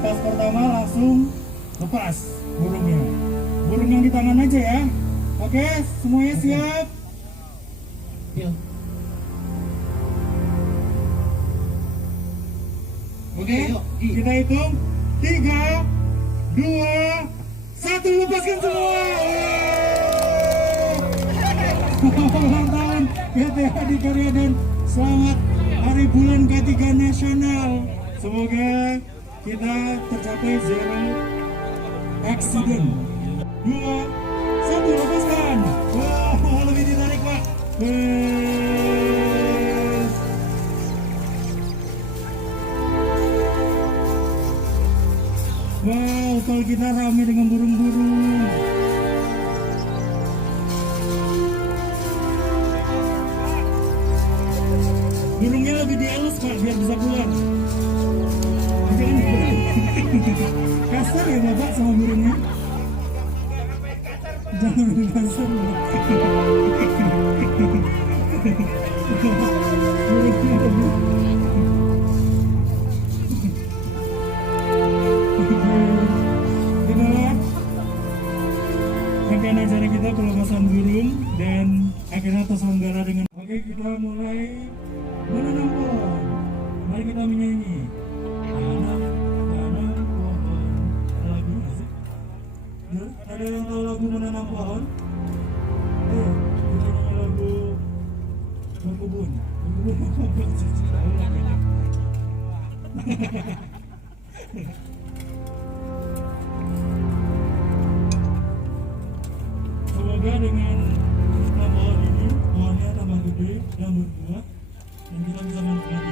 pas pertama langsung lepas burungnya. Burung yang di tangan aja ya. Oke, semuanya siap? Yuk. Oke, kita hitung 3, 2, 1, lepaskan semua. Ulang tahun GTH di Korea dan selamat Hari Bulan K3 Nasional. Semoga kita tercapai zero accident. 2, 1, lepaskan. Wah, lebih ditarik Pak. Wes. Wow, tol kita ramai dengan burung-burung. Burungnya lebih dielus Pak, biar bisa keluar. Jangan kasar ya Bapak sama burungnya. Jangan kasar. Burungnya lebih. Itulah rangkaian acara kita pelepasan burung dan akhirnya terselenggara dengan. Oke, kita mulai menanam pohon. Mari kita menyanyi. Tanam, tanam pohon. Ada lagu nggak sih? Ada yang tahu lagu menanam pohon? Ayo, kita nyanyi lagu berkebun. Berkebun sih, tahu lagunya. Semoga dengan menanam pohon ini, pohonnya tambah gede dan berbuah dan kita bisa menikmati